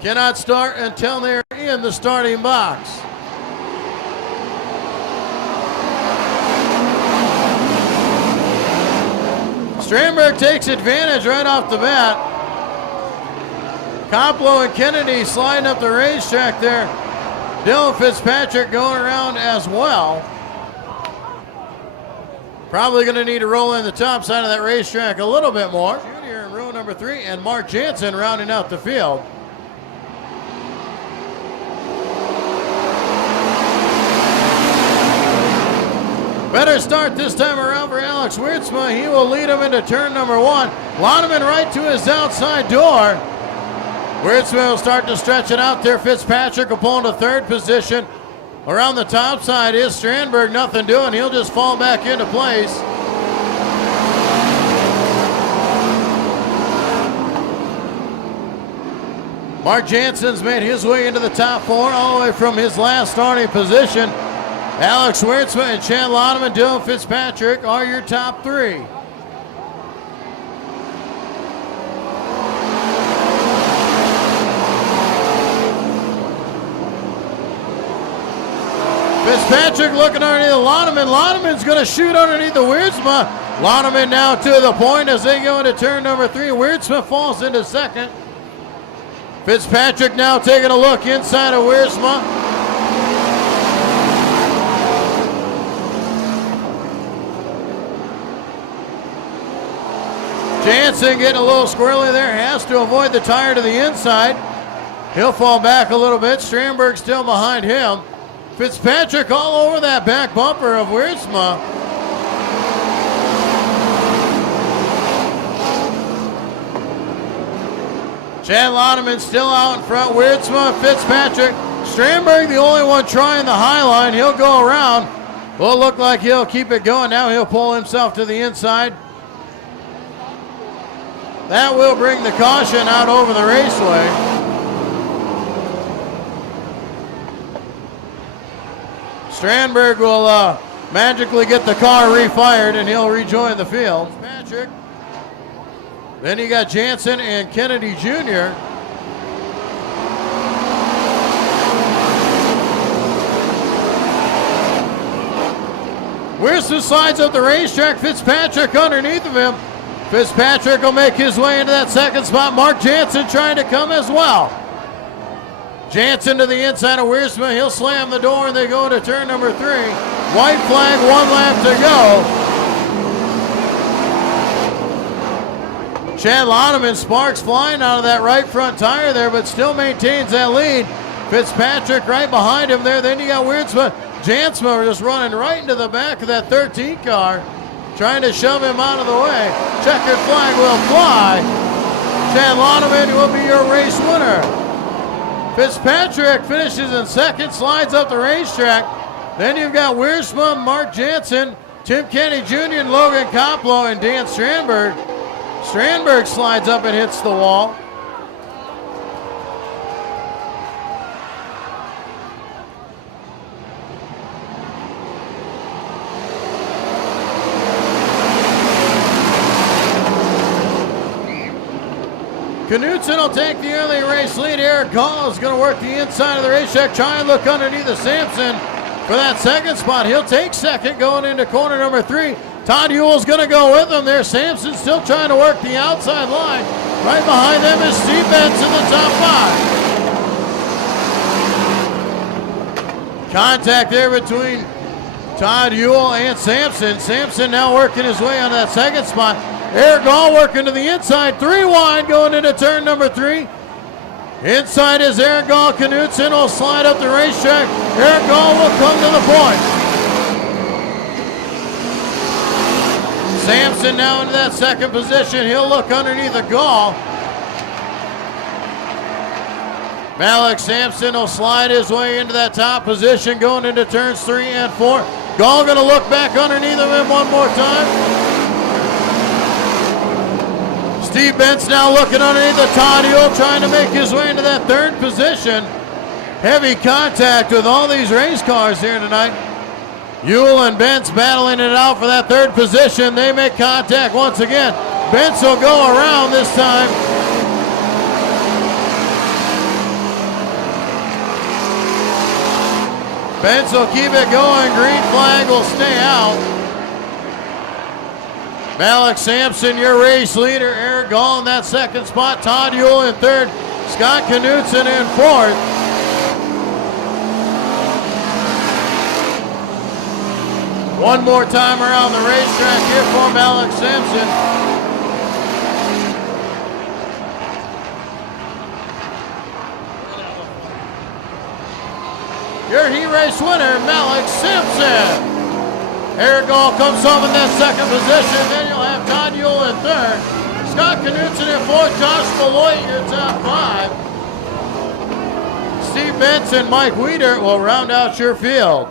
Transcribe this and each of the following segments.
cannot start until they're in the starting box. Strandberg takes advantage right off the bat. Koplo and Kennedy sliding up the racetrack there. Dylan Fitzpatrick going around as well. Probably going to need to roll in the top side of that racetrack a little bit more. Junior in row number 3 and Mark Jansen rounding out the field. Better start this time around for Alex Wiertzma. He will lead him into turn number 1. Loneman right to his outside door. Wiertzma will start to stretch it out there. Fitzpatrick will pull into third position. Around the top side is Strandberg, nothing doing. He'll just fall back into place. Mark Jansen's made his way into the top 4 all the way from his last starting position. Alex Wiertzma and Chad Loneman, Dylan Fitzpatrick are your top 3. Fitzpatrick looking underneath the Loneman. Loneman's going to shoot underneath the Wiertzma. Loneman now to the point as they go into turn number 3. Wiertzma falls into second. Fitzpatrick now taking a look inside of Wiertzma. Jansen getting a little squirrely there. Has to avoid the tire to the inside. He'll fall back a little bit. Strandberg still behind him. Fitzpatrick all over that back bumper of Wiertzma. Chad Loneman still out in front. Wiertzma, Fitzpatrick. Strandberg the only one trying the high line. He'll go around. Will look like he'll keep it going. Now he'll pull himself to the inside. That will bring the caution out over the raceway. Strandberg will magically get the car refired and he'll rejoin the field. Patrick. Then you got Jansen and Kennedy Jr. Wiertzma slides up the racetrack. Fitzpatrick underneath of him. Fitzpatrick will make his way into that second spot. Mark Jansen trying to come as well. Jansen to the inside of Wiertzma. He'll slam the door and they go to turn number 3. White flag, 1 lap to go. Chad Loneman, sparks flying out of that right front tire there, but still maintains that lead. Fitzpatrick right behind him there. Then you got Wiertzma. Jansen just running right into the back of that 13 car, trying to shove him out of the way. Checkered flag will fly. Chad Loneman will be your race winner. Fitzpatrick finishes in second, slides up the racetrack. Then you've got Wiertzma, Mark Jansen, Tim Kennedy Jr., and Logan Koplo, and Dan Strandberg. Strandberg slides up and hits the wall. Knutson will take the early race lead. Eric Gall is going to work the inside of the racetrack, try and look underneath the Sampson for that second spot. He'll take second going into corner number 3. Todd Ewell's going to go with him there. Sampson still trying to work the outside line. Right behind them is Steve Benz in the top 5. Contact there between Todd Ewell and Sampson. Sampson now working his way on that second spot. Eric Gall working to the inside, 3 wide going into turn number 3. Inside is Eric Gall. Knutson will slide up the racetrack. Eric Gall will come to the point. Sampson now into that second position. He'll look underneath the Gall. Malik Sampson will slide his way into that top position going into turns 3 and 4. Gall going to look back underneath of him one more time. Steve Benz now looking underneath the Todd Ewell, trying to make his way into that third position. Heavy contact with all these race cars here tonight. Ewell and Benz battling it out for that third position. They make contact once again. Benz will go around this time. Benz will keep it going. Green flag will stay out. Malik Sampson, your race leader. Eric Gall in that second spot. Todd Ewell in third. Scott Knutson in fourth. One more time around the racetrack here for Malik Sampson. Your heat race winner, Malik Sampson. Eric Gall comes home in that second position. Then you'll have Todd Ewell in third. Scott Knutson in fourth. Josh Malloy, your top five. Steve Benson, Mike Weeder will round out your field.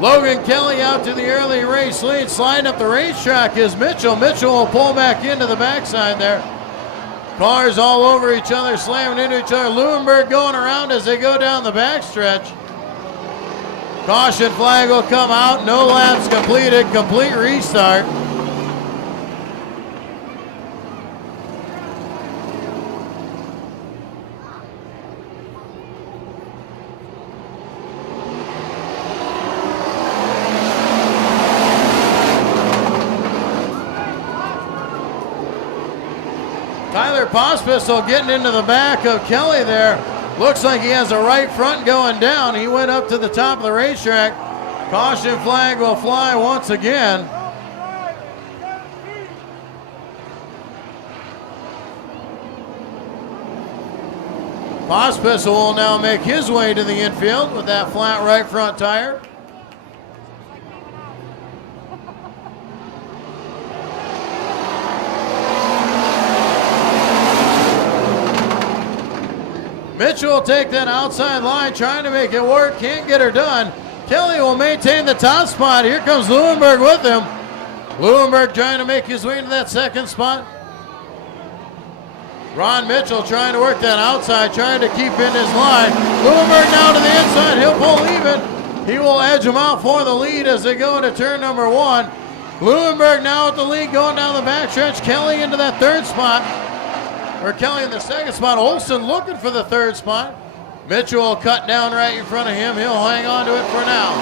Logan Kelly out to the early race lead. Sliding up the racetrack is Mitchell. Mitchell will pull back into the backside there. Cars all over each other, slamming into each other. Lewinberg going around as they go down the backstretch. Caution flag will come out. No laps completed. Complete restart. Pospisil getting into the back of Kelly there. Looks like he has a right front going down. He went up to the top of the racetrack. Caution flag will fly once again. Pospisil will now make his way to the infield with that flat right front tire. Mitchell will take that outside line, trying to make it work. Can't get her done. Kelly will maintain the top spot. Here comes Lewinberg with him. Lewinberg trying to make his way into that second spot. Ron Mitchell trying to work that outside, trying to keep in his line. Lewinberg now to the inside. He'll pull even. He will edge him out for the lead as they go into turn number one. Lewinberg now at the lead going down the backstretch. Kelly into that third spot. Or Kelly in the second spot. Olson looking for the third spot. Mitchell will cut down right in front of him. He'll hang on to it for now.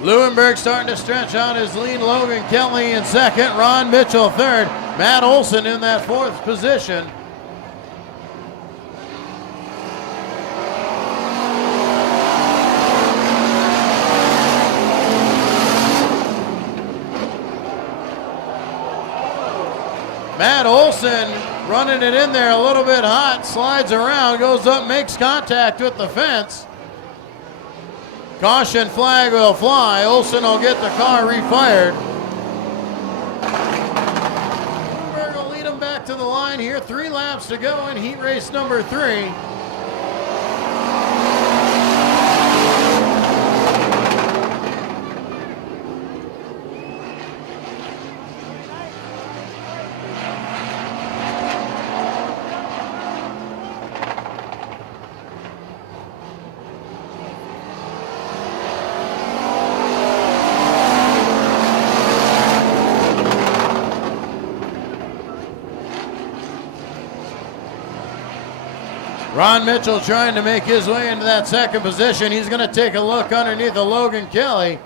Lewinberg starting to stretch out his lead. Logan Kelly in second. Ron Mitchell third. Matt Olson in that fourth position. Matt Olson running it in there a little bit hot, slides around, goes up, makes contact with the fence. Caution flag will fly. Olson will get the car refired. We're going to lead him back to the line here. 3 laps to go in heat race number 3. Ron Mitchell trying to make his way into that second position. He's going to take a look underneath of Logan Kelly.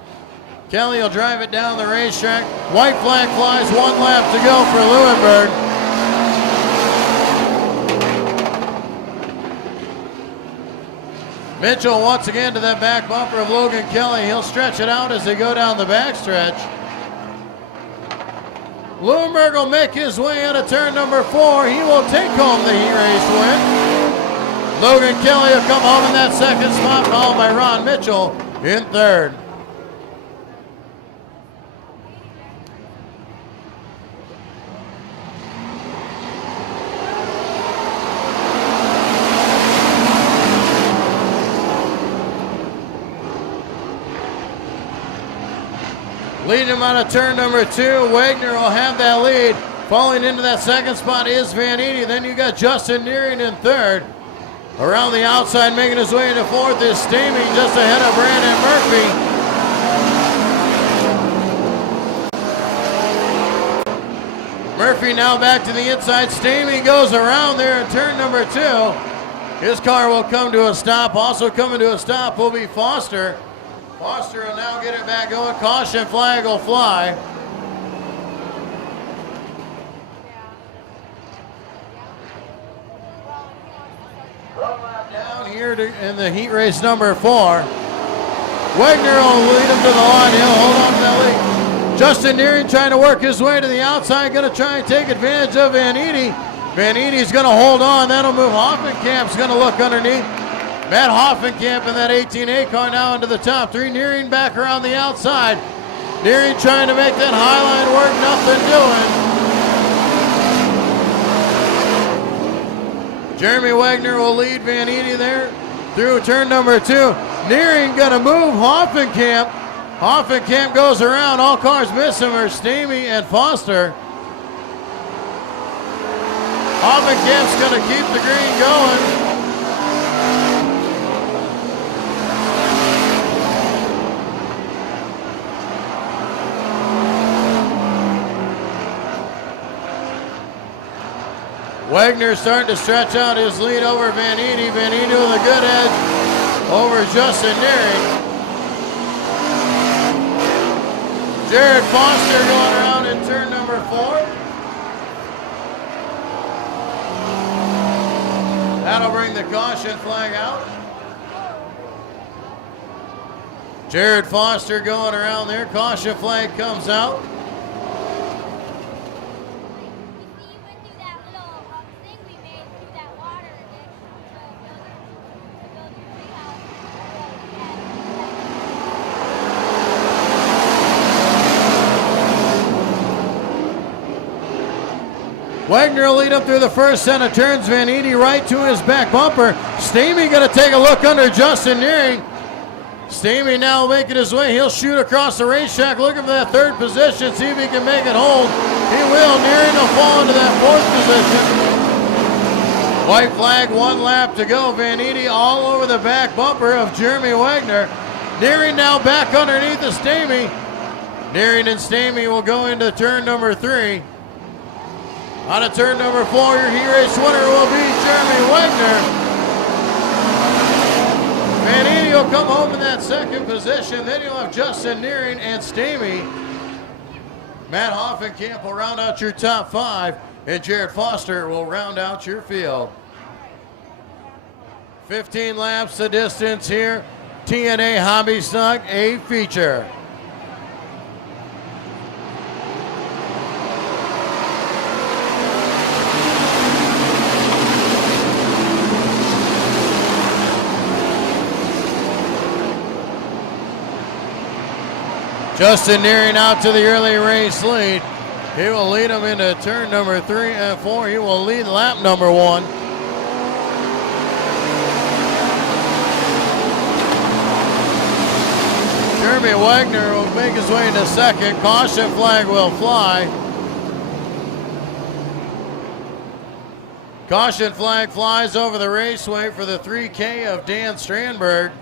Kelly will drive it down the racetrack. White flag flies, 1 lap to go for Lewinberg. Mitchell once again to that back bumper of Logan Kelly. He'll stretch it out as they go down the backstretch. Lewinberg will make his way out of turn number 4. He will take home the heat race win. Logan Kelly will come home in that second spot, followed by Ron Mitchell in third. Leading him out of turn number 2. Wagner will have that lead. Falling into that second spot is Van Eede. Then you got Justin Neering in third. Around the outside, making his way into fourth is Stamey, just ahead of Brandon Murphy. Murphy now back to the inside. Stamey goes around there in turn number 2. His car will come to a stop. Also coming to a stop will be Foster. Foster will now get it back going. Caution flag will fly. Down here in the heat race number 4. Wagner will lead him to the line. He'll hold on to that lead. Justin Neering trying to work his way to the outside. Going to try and take advantage of Van Eede. Van Eede's going to hold on. That'll move. Hoffenkamp's going to look underneath. Matt Hoffenkamp in that 18A car now into the top 3. Neering back around the outside. Neering trying to make that high line work. Nothing doing. Jeremy Wagner will lead Van Eede there through turn number 2. Neering going to move Hoffenkamp. Hoffenkamp goes around. All cars miss him are Stamey and Foster. Hoffenkamp's going to keep the green going. Wagner starting to stretch out his lead over Van Eede. Van Eede with a good edge over Justin Neering. Jared Foster going around in turn number 4. That'll bring the caution flag out. Jared Foster going around there. Caution flag comes out. Wagner will lead up through the first set of turns. Van Eede right to his back bumper. Stamey going to take a look under Justin Neering. Stamey now making his way. He'll shoot across the racetrack looking for that third position. See if he can make it hold. He will. Neering will fall into that fourth position. White flag, 1 lap to go. Van Eede all over the back bumper of Jeremy Wagner. Neering now back underneath the Stamey. Neering and Stamey will go into turn number 3. Out of turn number 4, your heat race winner will be Jeremy Wagner. Van Eede will come home in that second position. Then you'll have Justin Neering and Stamey. Matt Hoffenkamp will round out your top 5, and Jared Foster will round out your field. 15 laps the distance here. TNA Hobby Stock A feature. Justin Neering out to the early race lead. He will lead him into turn number 3 and 4. He will lead lap number 1. Jeremy Wagner will make his way into second. Caution flag will fly. Caution flag flies over the raceway for the 3K of Dan Strandberg.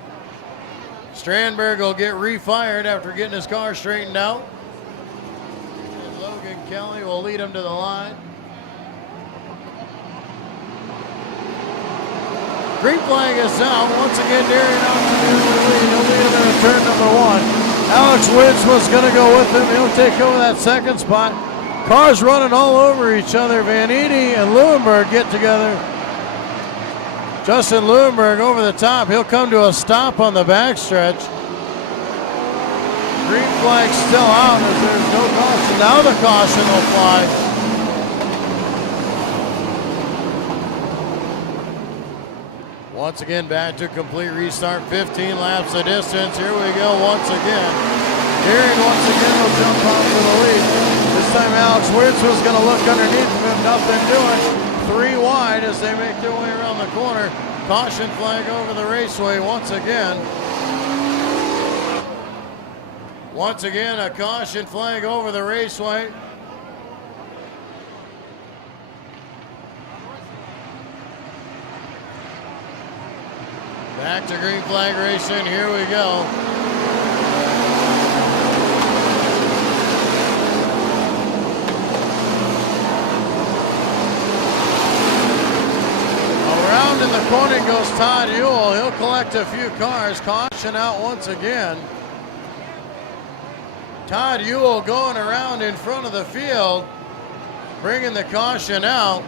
Strandberg will get refired after getting his car straightened out. And Logan Kelly will lead him to the line. Green flag is out. Once again, Neering out to the lead. He'll lead him into turn number 1. Alex Wentz was going to go with him. He'll take over that second spot. Cars running all over each other. Van Eede and Leuenberg get together. Justin Leuenberg over the top. He'll come to a stop on the backstretch. Green flag still out as there's no caution. Now the caution will fly. Once again, back to complete restart. 15 laps of distance. Here we go once again. Neering once again will jump off to the lead. This time Alex Wirtz was going to look underneath him. Nothing doing. 3 wide as they make their way around the corner. Caution flag over the raceway once again. Once again, a caution flag over the raceway. Back to green flag racing. Here we go. Around in the corner goes Todd Ewell. He'll collect a few cars. Caution out once again. Todd Ewell going around in front of the field, bringing the caution out.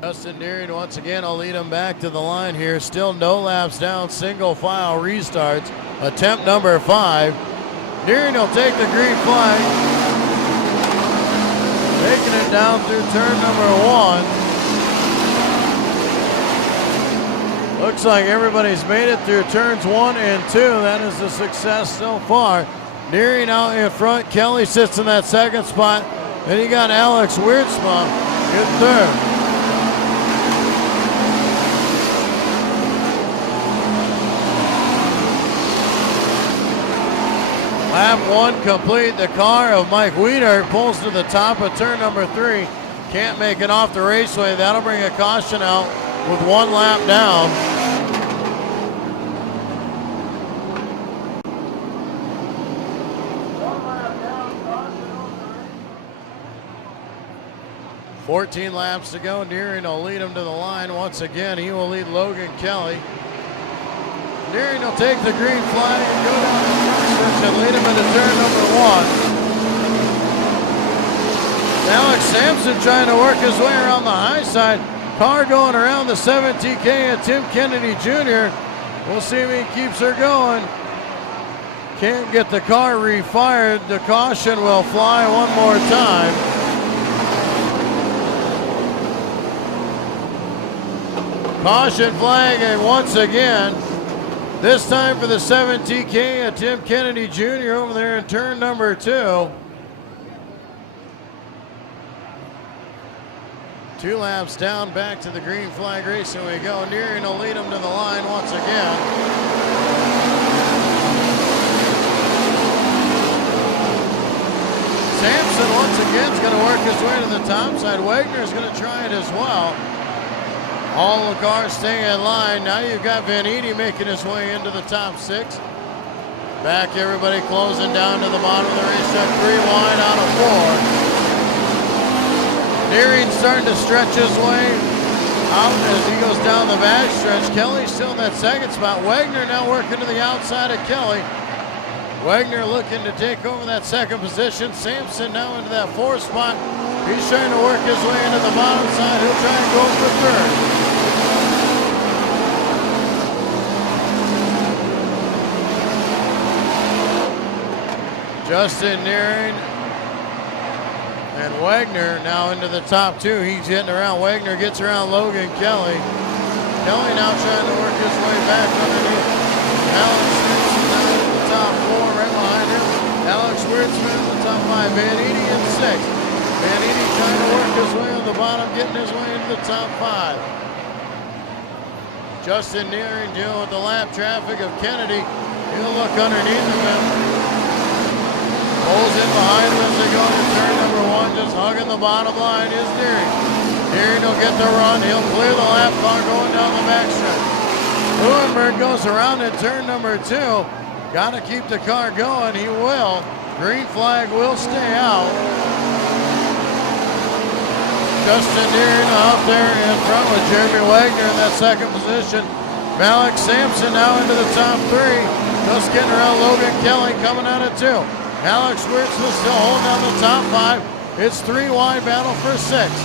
Justin Deering once again will lead him back to the line here. Still no laps down, single file restarts. Attempt number 5. Deering will take the green flag. Taking it down through turn number 1. Looks like everybody's made it through turns 1 and 2. That is a success so far. Deering out in front. Kelly sits in that second spot. Then you got Alex Wiertzma in third. Lap 1 complete. The car of Mike Weeder pulls to the top of turn number 3. Can't make it off the raceway. That'll bring a caution out with 1 lap down. $14 laps to go. Deering will lead him to the line once again. He will lead Logan Kelly. Deering will take the green flag and go down the front stretch and lead him into turn number 1. Alex Sampson trying to work his way around the high side. Car going around the 17K and Tim Kennedy Jr. We'll see if he keeps her going. Can't get the car refired. The caution will fly one more time. Caution flag and once again. This time for the 17K and Tim Kennedy Jr. over there in turn number 2. 2 laps down, back to the green flag racing we go. Deering will lead him to the line once again. Sampson once again is going to work his way to the top side. Wagner is going to try it as well. All the cars staying in line. Now you've got Vaniti making his way into the top 6. Back everybody closing down to the bottom of the racetrack. 3 wide out of 4. Deering starting to stretch his way out as he goes down the back stretch. Kelly's still in that second spot. Wagner now working to the outside of Kelly. Wagner looking to take over that second position. Sampson now into that 4th spot. He's trying to work his way into the bottom side. He'll try and go for 3rd. Justin Deering and Wagner now into the top 2. He's hitting around. Wagner gets around Logan Kelly. Kelly now trying to work his way back underneath. Alex Sampson now into the top 4. Right behind him, Alex Wiertzman in the top 5. Vaniti in 6th. Vaniti trying to work his way on the bottom, getting his way into the top 5. Justin Deering dealing with the lap traffic of Kennedy. He'll look underneath of him. Pulls in behind him as they go to turn number 1. Just hugging the bottom line is Deering. Deering will get the run. He'll clear the lap car going down the backstretch. Lewinberg goes around in turn number 2. Got to keep the car going. He will. Green flag will stay out. Justin Deering out there in front with Jeremy Wagner in that second position. Alex Sampson now into the top 3. Just getting around Logan Kelly coming out of 2. Alex Wiertzman still holding down the top 5. It's 3 wide battle for 6th.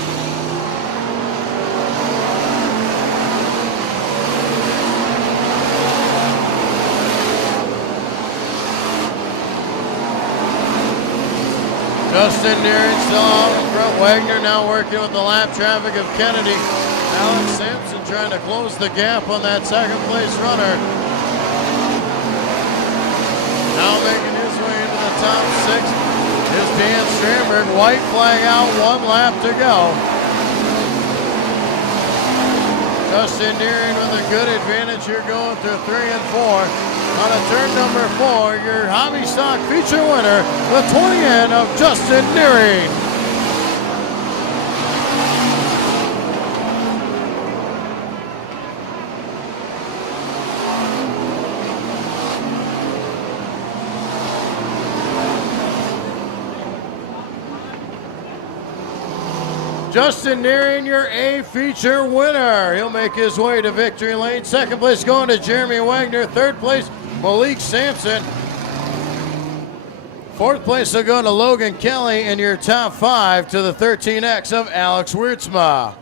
Justin Deering still out in front. Wagner now working with the lap traffic of Kennedy. Alex Sampson trying to close the gap on that second place runner. Now making his way into the top 6 is Dan Stramberg. White flag out, 1 lap to go. Justin Deering with a good advantage here going through 3 and 4. on a turn number 4, your hobby stock feature winner, the 20N of Justin Nearing. Justin Nearing, your A feature winner. He'll make his way to victory lane. Second place going to Jeremy Wagner. Third place, Malik Sampson. Fourth place will go to Logan Kelly, and your top 5 to the 13X of Alex Wiertzma.